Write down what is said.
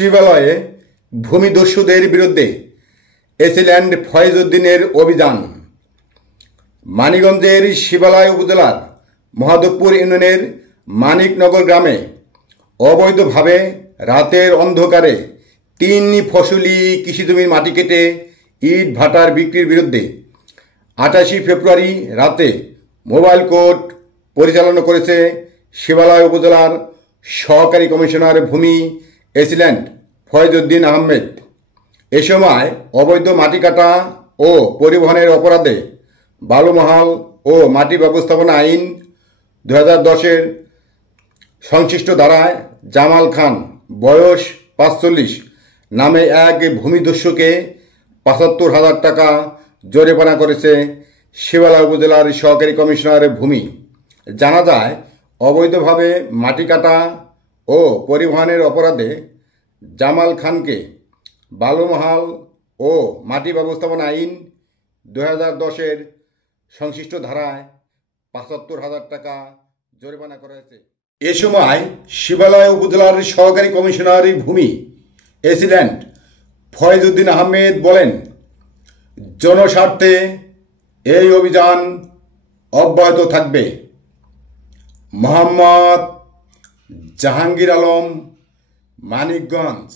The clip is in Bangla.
শিবালয়ে ভূমিদস্যুদের বিরুদ্ধে এসিল্যান্ড ফয়েজউদ্দিনের অভিযান। মানিকগঞ্জের শিবালয় উপজেলার মহাদেবপুর ইউনিয়নের মানিকনগর গ্রামে অবৈধভাবে রাতের অন্ধকারে 3 ফসলি কৃষিজমির মাটি কেটে ইট ভাটার বিক্রির বিরুদ্ধে 28 ফেব্রুয়ারি রাতে মোবাইল কোর্ট পরিচালনা করেছে শিবালয় উপজেলার সহকারী কমিশনার ভূমি এসিল্যান্ড ফয়েজউদ্দিন আহমেদ। এ সময় অবৈধ মাটি কাটা ও পরিবহনের অপরাধে বালুমহাল ও মাটি ব্যবস্থাপনা আইন 2010-এর সংশ্লিষ্ট ধারায় জামাল খান বয়স 45 নামে এক ভূমিদস্যুকে 75,000 টাকা জরিমানা করেছে শিবালয় উপজেলার সহকারী কমিশনার ভূমি। জানা যায়, অবৈধভাবে মাটি কাটা ও পরিবহনের অপরাধে জামাল খানকে বালুমহাল ও মাটি ব্যবস্থাপনা আইন 2010-এর সংশ্লিষ্ট ধারায় 75,000 টাকা জরিমানা করা হয়েছে। এ সময় শিবালয় উপজেলার সহকারী কমিশনার ভূমি এসিল্যান্ড ফয়েজউদ্দিন আহমেদ বলেন, জনস্বার্থে এই অভিযান অব্যাহত থাকবে। মোহাম্মদ জাহাঙ্গীর আলম, মানিকগঞ্জ।